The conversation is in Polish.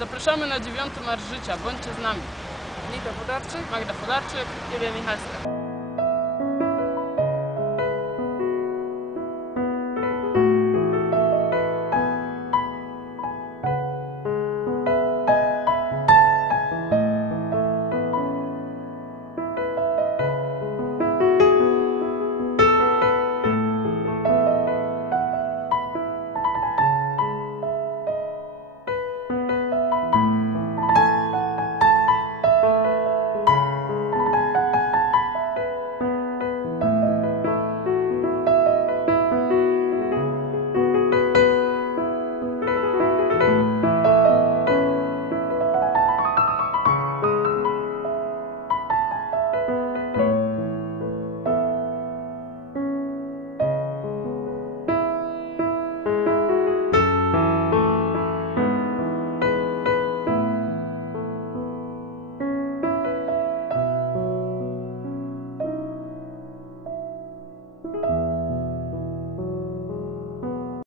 Zapraszamy na 9 Marsz Życia. Bądźcie z nami. Nita Podarczyk, Magda Podarczyk. Julia Michalska.